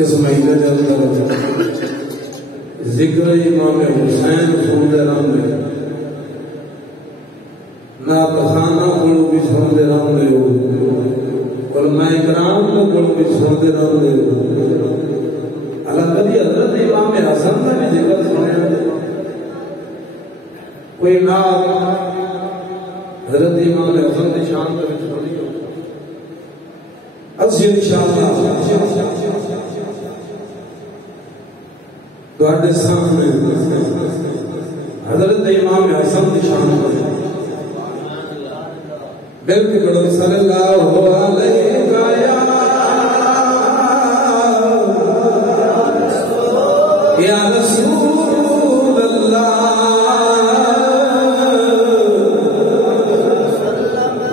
इस महीने के अंदर जिक्र इमाम हुसैन सुनते रहते ना तखाना को भी सुनते रहते हो उलमा इकराम को भी सुनते रहते हो। अल्लाह कभी हजरत इमाम हसन का भी जिक्र सुने कोई ना हजरत इमाम हसन की शान का भी सुनी हो असी इंशाअल्लाह तुम्हारे सामने हजरत इमाम हसन की शान बिल्कुल सल्लल्लाहु अलैहि या रसूल अल्लाह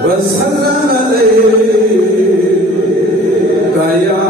वसल्लम अलैहि या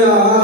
या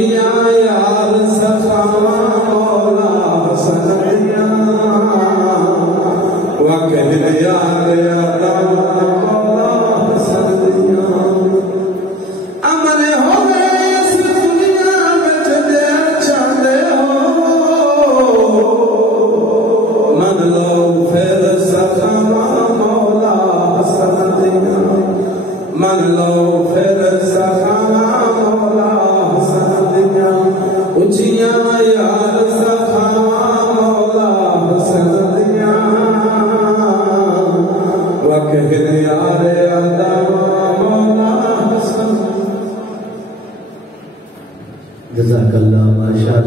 उचिया यार सफा मौला सनदिया वकहल यार आदम मौला सनदिया अमन होवे इस दुनिया विच दे चांदे हो मन लो फिर सफा मौला सनदिया मन लो फिर सफा मौला सनदिया उचिया यार सफा मौला सनदिया वकहल यार आदम मौला सनदिया। जज़ाकल्लाह माशा